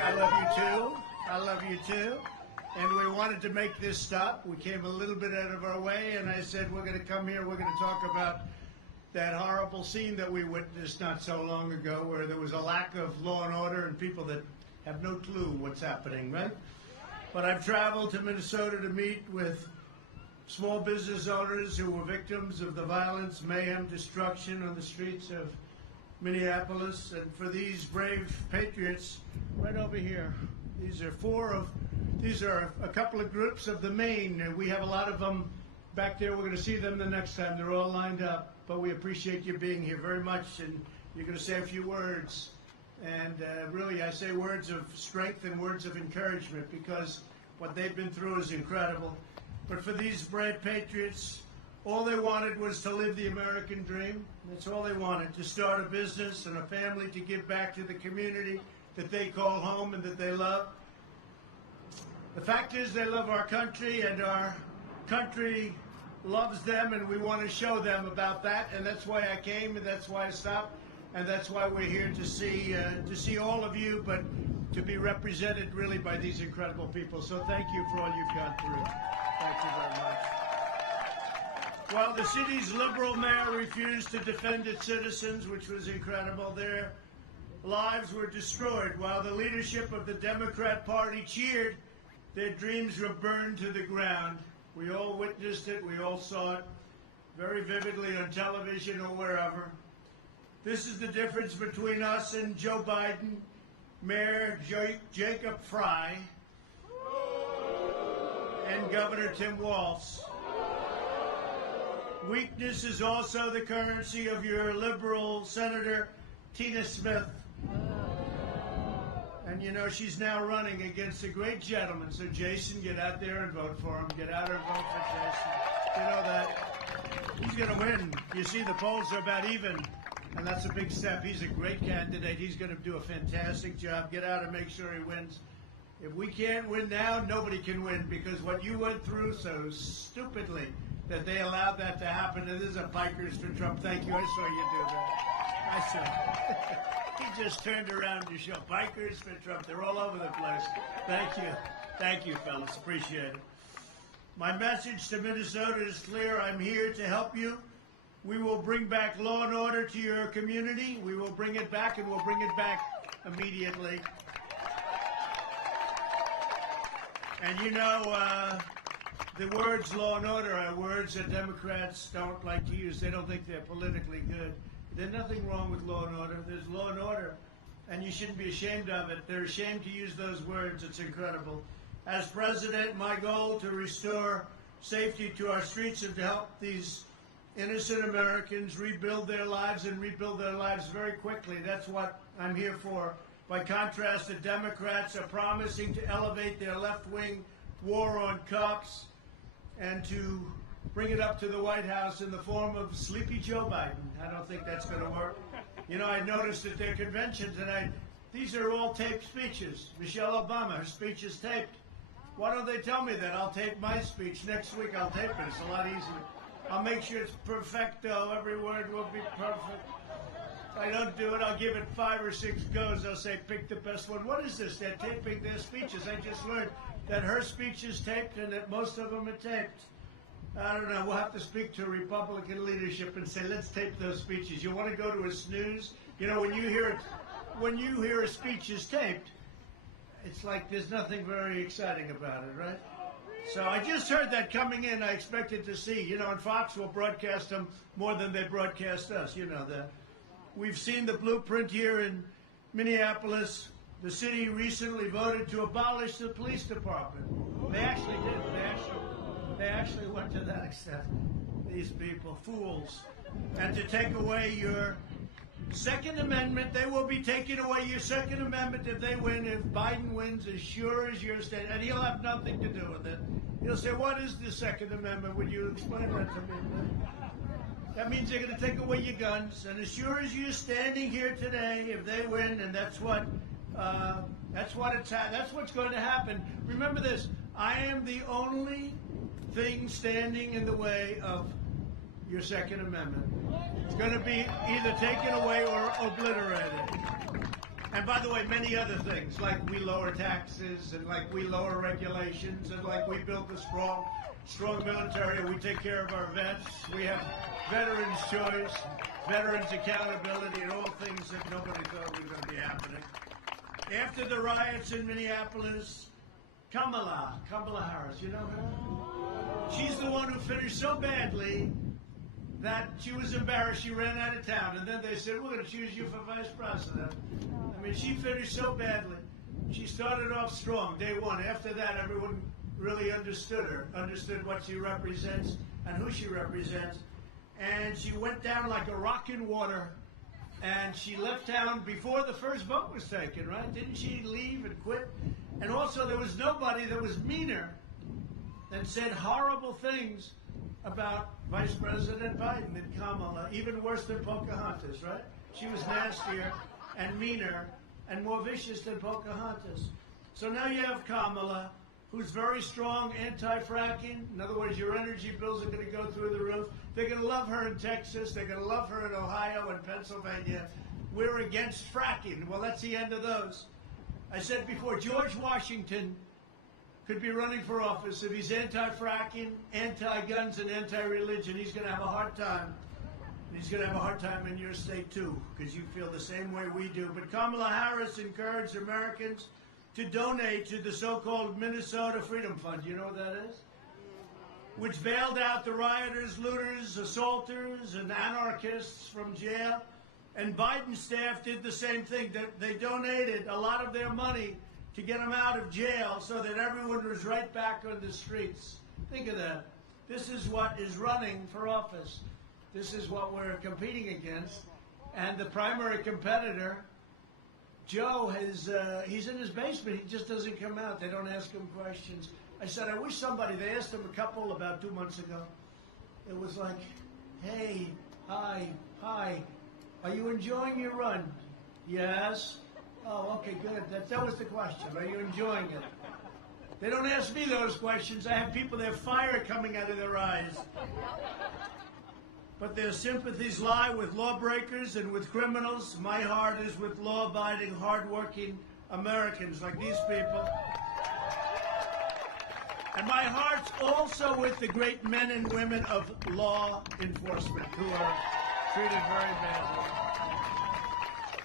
I love you too. I love you too. And we wanted to make this stop. We came a little bit out of our way, and I said, we're going to come here, we're going to talk about that horrible scene that we witnessed not so long ago where there was a lack of law and order and people that have no clue what's happening, right? But I've traveled to Minnesota to meet with small business owners who were victims of the violence, mayhem, destruction on the streets of Minneapolis. And for these brave patriots right over here, these are a couple of groups of the Maine, and we have a lot of them back there. We're going to see them the next time. They're all lined up, but we appreciate you being here very much, and you're going to say a few words. And really, I say words of strength and words of encouragement because what they've been through is incredible. But for these brave patriots, all they wanted was to live the American dream. That's all they wanted, to start a business and a family, to give back to the community that they call home and that they love. The fact is they love our country, and our country loves them, and we want to show them about that. And that's why I came, and that's why I stopped, and that's why we're here to see all of you, but to be represented really by these incredible people. So thank you for all you've gone through. Thank you very much. Well, the city's liberal mayor refused to defend its citizens, which was incredible. Their lives were destroyed while the leadership of the Democrat Party cheered. Their dreams were burned to the ground. We all witnessed it. We all saw it very vividly on television or wherever. This is the difference between us and Joe Biden, Mayor Jacob Fry, and Governor Tim Walz. Weakness is also the currency of your liberal Senator Tina Smith. And you know, she's now running against a great gentleman. So Jason, get out there and vote for him. Get out and vote for Jason. You know that he's going to win. You see, the polls are about even. And that's a big step. He's a great candidate. He's going to do a fantastic job. Get out and make sure he wins. If we can't win now, nobody can win, because what you went through so stupidly that they allowed that to happen. And this is a Bikers for Trump. Thank you. I saw you do that. I saw. He just turned around to show Bikers for Trump. They're all over the place. Thank you. Thank you, fellas. Appreciate it. My message to Minnesota is clear. I'm here to help you. We will bring back law and order to your community. We will bring it back, and we'll bring it back immediately. And you know, the words law and order are words that Democrats don't like to use. They don't think they're politically good. There's nothing wrong with law and order. There's law and order, and you shouldn't be ashamed of it. They're ashamed to use those words. It's incredible. As president, my goal to restore safety to our streets and to help these innocent Americans rebuild their lives and rebuild their lives very quickly. That's what I'm here for. By contrast, the Democrats are promising to elevate their left-wing war on cops and to bring it up to the White House in the form of Sleepy Joe Biden. I don't think that's going to work. You know, I noticed at their convention tonight, these are all taped speeches. Michelle Obama, her speech is taped. Why don't they tell me that? I'll tape my speech. Next week I'll tape it. It's a lot easier. I'll make sure it's perfecto. Every word will be perfect. If I don't do it, I'll give it 5 or 6 goes. I'll say, pick the best one. What is this? They're taping their speeches. I just learned that her speech is taped and that most of them are taped. I don't know. We'll have to speak to Republican leadership and say, let's tape those speeches. You want to go to a snooze? You know, when you hear a speech is taped, it's like there's nothing very exciting about it, right? So I just heard that coming in. I expected to see, you know, and Fox will broadcast them more than they broadcast us. You know that. We've seen the blueprint here in Minneapolis. The city recently voted to abolish the police department. They actually did. They actually went to that extent. These people, fools. And to take away your Second Amendment, they will be taking away your Second Amendment if they win, if Biden wins, as sure as you're standing. And he'll have nothing to do with it. He'll say, what is the Second Amendment? Would you explain that to me? That means they're going to take away your guns. And as sure as you're standing here today, if they win, and that's what's going to happen. Remember this, I am the only thing standing in the way of your Second Amendment. It's going to be either taken away or obliterated. And by the way, many other things, like we lower taxes, and like we lower regulations, and like we built a strong military, we take care of our vets, we have veterans' choice, veterans' accountability, and all things that nobody thought were going to be happening. After the riots in Minneapolis, Kamala Harris, you know her? She's the one who finished so badly that she was embarrassed. She ran out of town, and then they said, we're going to choose you for vice president. I mean, she finished so badly. She started off strong, day one. After that, everyone really understood her, understood what she represents and who she represents. And she went down like a rock in water, and she left town before the first vote was taken, right? Didn't she leave and quit? And also, there was nobody that was meaner and said horrible things about Vice President Biden than Kamala, even worse than Pocahontas, right? She was nastier and meaner and more vicious than Pocahontas. So now you have Kamala, who's very strong anti-fracking. In other words, your energy bills are going to go through the roof. They're going to love her in Texas. They're going to love her in Ohio and Pennsylvania. We're against fracking. Well, that's the end of those. I said before, George Washington could be running for office. If he's anti-fracking, anti-guns, and anti-religion, he's going to have a hard time. And he's going to have a hard time in your state, too, because you feel the same way we do. But Kamala Harris encouraged Americans to donate to the so-called Minnesota Freedom Fund. You know what that is? Which bailed out the rioters, looters, assaulters, and anarchists from jail. And Biden's staff did the same thing. They donated a lot of their money to get them out of jail so that everyone was right back on the streets. Think of that. This is what is running for office. This is what we're competing against. And the primary competitor, Joe, he's in his basement. He just doesn't come out. They don't ask him questions. I said, I wish somebody, they asked him a couple about 2 months ago. It was like, hey, hi, are you enjoying your run? Yes. Oh, okay, good. That was the question. Are you enjoying it? They don't ask me those questions. I have people, their fire coming out of their eyes. But their sympathies lie with lawbreakers and with criminals. My heart is with law-abiding, hard-working Americans like these people. And my heart's also with the great men and women of law enforcement who are treated very badly.